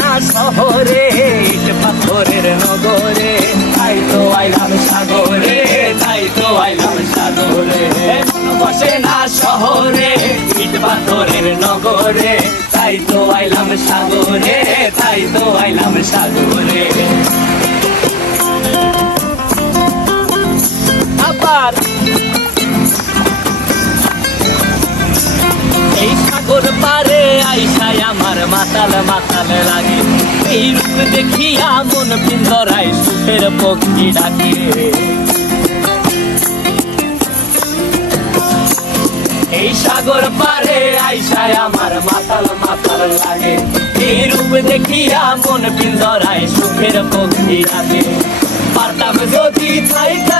না শহরে, ইট পাথরের নগরে। তাই তো আইলাম সাগরে, তাই তো আইলাম সাগরে। বসে না শহরে, ইট পাথরের নগরে। তাই তো আইলাম সাগরে, তাই তো আইলাম সাগরে। আবার এই সাগর পারে আইসায় মাতাল মাতাল লাগে এই রূপ দেখিয়া মন পিন্দরায় সুখের পক্ষী ডাকে। এই সাগর পারে আইসায় আমার মাতাল মাতাল লাগে এই রূপ দেখিয়া মন পিন্দরায় সুখের পক্ষী ডাকে। পারতাম যদি থাইকা